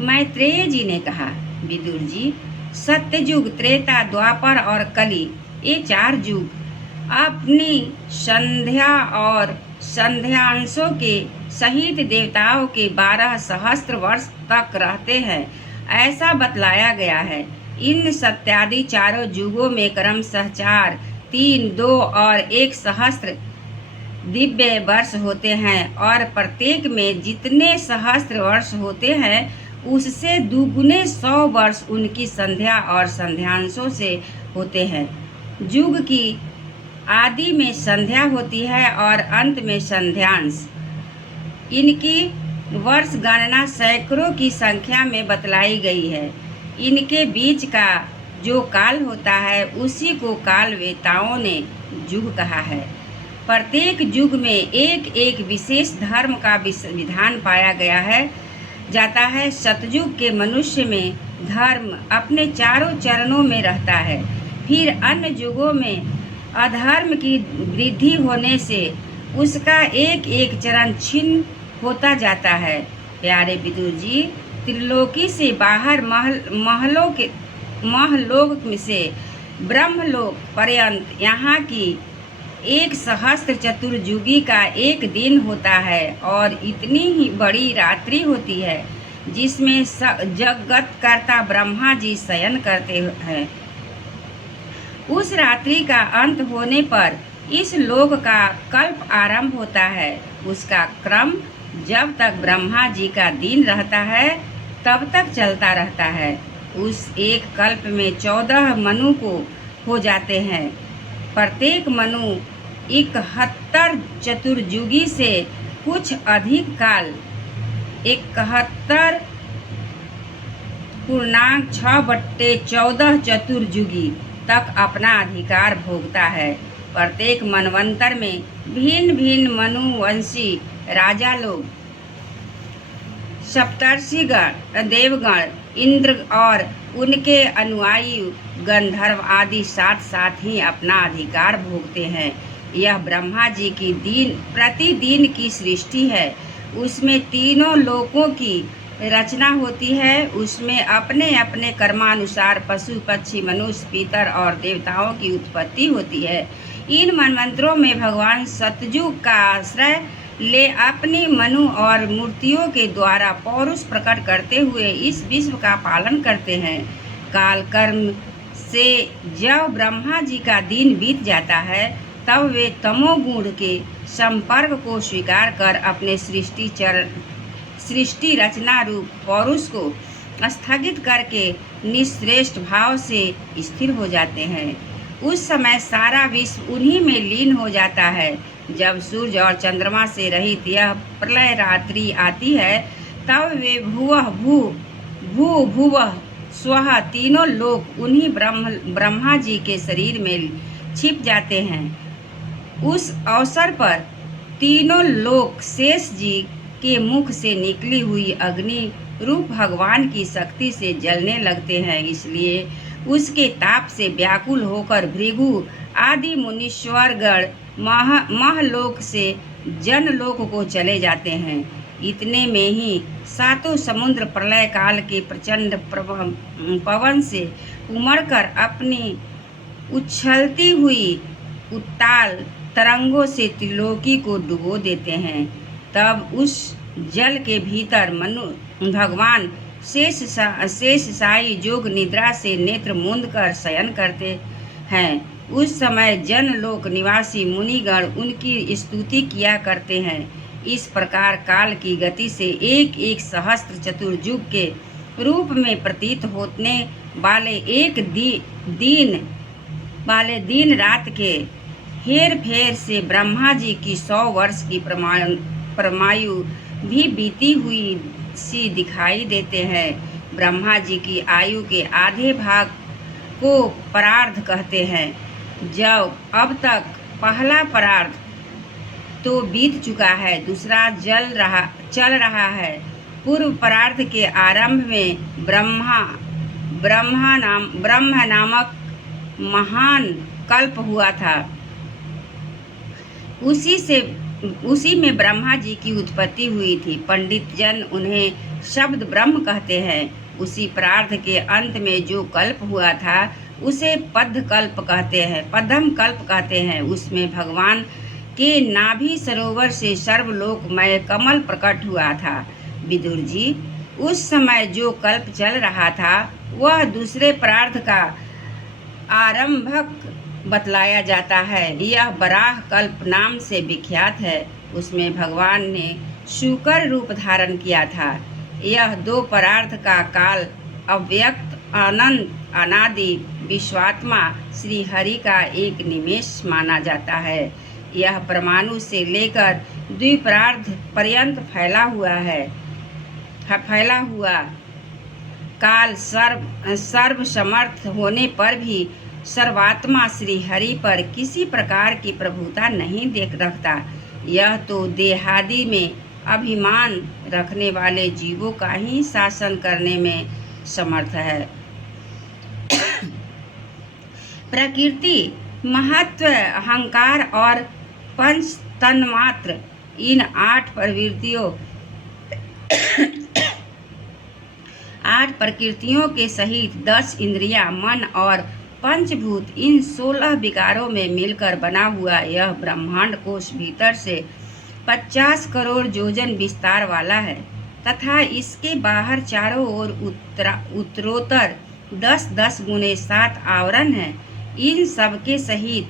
मैत्रेय जी ने कहा, विदुर जी, सत्ययुग, त्रेता, द्वापर और कली, ये 4 युग अपनी संध्या और संध्यांशों के सहित देवताओं के 12 सहस्त्र वर्ष तक रहते हैं, ऐसा बतलाया गया है। इन सत्यादि चारों युगों में क्रमशः 4, 3, 2 और 1 सहस्त्र दिव्य वर्ष होते हैं, और प्रत्येक में जितने सहस्त्र वर्ष होते हैं उससे दुगुने 100 वर्ष उनकी संध्या और संध्यांशों से होते हैं। युग की आदि में संध्या होती है और अंत में संध्यांश। इनकी वर्ष गणना सैकड़ों की संख्या में बतलाई गई है। इनके बीच का जो काल होता है उसी को काल वेताओं ने युग कहा है। प्रत्येक युग में एक एक विशेष धर्म का विधान पाया गया है जाता है। सतयुग के मनुष्य में धर्म अपने चारों चरणों में रहता है। फिर अन्य युगों में अधर्म की वृद्धि होने से उसका एक एक चरण छिन्न होता जाता है। प्यारे विदुर जी, त्रिलोकी से बाहर महलोक से ब्रह्मलोक पर्यंत यहाँ की 1 सहस्त्र चतुर्युगी का एक दिन होता है, और इतनी ही बड़ी रात्रि होती है जिसमें जगतकर्ता ब्रह्मा जी शयन करते हैं। उस रात्रि का अंत होने पर इस लोक का कल्प आरंभ होता है। उसका क्रम जब तक ब्रह्मा जी का दिन रहता है तब तक चलता रहता है। उस एक कल्प में 14 मनु को हो जाते हैं। प्रत्येक मनु 71 चतुर्युगी से कुछ अधिक काल 71.6/14 चतुर्युगी तक अपना अधिकार भोगता है। प्रत्येक मनवंतर में भिन्न भिन्न मनुवंशी राजा लोग, सप्तर्षिगण, देवगण, इंद्र और उनके अनुयायी गंधर्व आदि साथ साथ ही अपना अधिकार भोगते हैं। यह ब्रह्मा जी की प्रतिदिन की सृष्टि है। उसमें तीनों लोकों की रचना होती है। उसमें अपने अपने कर्मानुसार पशु, पक्षी, मनुष्य, पितर और देवताओं की उत्पत्ति होती है। इन मनमंत्रों में भगवान सतयुग का आश्रय ले अपनी मनु और मूर्तियों के द्वारा पौरुष प्रकट करते हुए इस विश्व का पालन करते हैं। काल कर्म से जब ब्रह्मा जी का दिन बीत जाता है तब वे तमोगुण के संपर्क को स्वीकार कर अपने सृष्टि रचना रूप पौरुष को स्थगित करके निश्रेष्ठ भाव से स्थिर हो जाते हैं। उस समय सारा विश्व उन्हीं में लीन हो जाता है। जब सूर्य और चंद्रमा से रहित यह प्रलय रात्रि आती है तब वे भूवः स्वः तीनों लोक उन्हीं ब्रह्मा जी के शरीर में छिप जाते हैं। उस अवसर पर तीनों लोक शेष जी के मुख से निकली हुई अग्नि रूप भगवान की शक्ति से जलने लगते हैं। इसलिए उसके ताप से व्याकुल होकर भृगु आदि मुनीश्वरगण महलोक से जनलोक को चले जाते हैं। इतने में ही 7 समुद्र प्रलय काल के प्रचंड पवन से उमड़कर अपनी उछलती हुई उत्ताल तरंगों से त्रिलोकी को डुबो देते हैं। तब उस जल के भीतर भगवान शेषशायी जोग निद्रा से नेत्र मूंद कर शयन करते हैं। उस समय जनलोक निवासी मुनिगण उनकी स्तुति किया करते हैं। इस प्रकार काल की गति से एक एक सहस्त्र चतुर्युग के रूप में प्रतीत होने वाले दिन रात के हेर फेर से ब्रह्मा जी की 100 वर्ष की परमायु भी बीती हुई सी दिखाई देते हैं। ब्रह्मा जी की आयु के आधे भाग को परार्ध कहते हैं। जब अब तक पहला परार्ध तो बीत चुका है, दूसरा चल रहा है। पूर्व परार्ध के आरंभ में ब्रह्म नामक महान कल्प हुआ था। उसी में ब्रह्मा जी की उत्पत्ति हुई थी। पंडित जन उन्हें शब्द ब्रह्म कहते हैं। उसी परार्थ के अंत में जो कल्प हुआ था उसे पद्म कल्प कहते हैं। उसमें भगवान के नाभि सरोवर से सर्वलोकमय कमल प्रकट हुआ था। विदुर जी, उस समय जो कल्प चल रहा था वह दूसरे परार्थ का आरंभक बतलाया जाता है। यह वराह कल्प नाम से विख्यात है। उसमें भगवान ने शूकर रूप धारण किया था। यह दो परार्थ का काल अव्यक्त अनंत अनादि विश्वात्मा श्री हरि का एक निमेष माना जाता है। यह परमाणु से लेकर द्विपरार्थ पर्यंत फैला हुआ काल सर्वसमर्थ होने पर भी सर्वात्मा श्री हरि पर किसी प्रकार की प्रभुता नहीं रखता। यह तो देहादि में अभिमान रखने वाले जीवों का ही शासन करने में समर्थ है। प्रकृति, महत्व, अहंकार और पंच तन्मात्र, इन 8 प्रकृतियों के सहित 10 इंद्रियां, मन और पंचभूत, इन 16 विकारों में मिलकर बना हुआ यह ब्रह्मांड कोश भीतर से 50 करोड़ योजन विस्तार वाला है तथा इसके बाहर चारों ओर उत्तरोत्तर 10-10 गुने 7 आवरण है। इन सब के सहित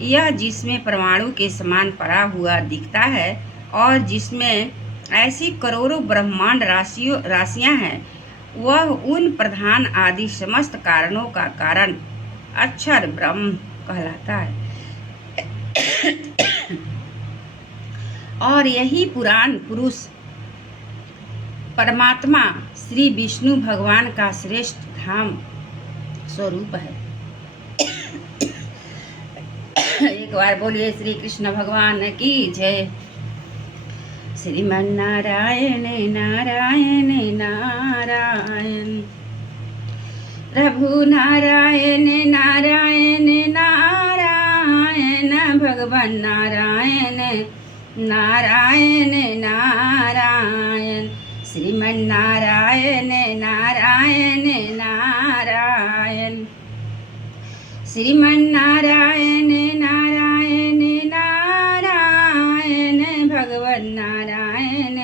यह जिसमें परमाणु के समान पड़ा हुआ दिखता है और जिसमें ऐसी करोड़ों ब्रह्मांड राशियां हैं, वह उन प्रधान आदि समस्त कारणों का कारण अक्षर ब्रह्म कहलाता है। और यही पुराण पुरुष परमात्मा श्री विष्णु भगवान का श्रेष्ठ धाम स्वरूप है। एक बार बोलिए श्री कृष्ण भगवान की जय। श्रीमन्नारायण नारायण नारायण, प्रभु नारायण नारायण नारायण, भगवान नारायण नारायण नारायण, श्रीमन्नारायण नारायण नारायण, श्रीमन्नारायण नारायण नारायण, भगवान नारायण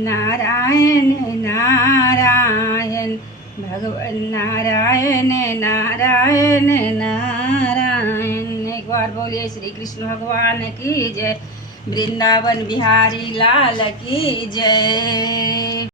नारायण नारायण, भगवान नारायण नारायण नारायण। एक बार बोलिए श्री कृष्ण भगवान की जय। वृंदावन बिहारी लाल की जय।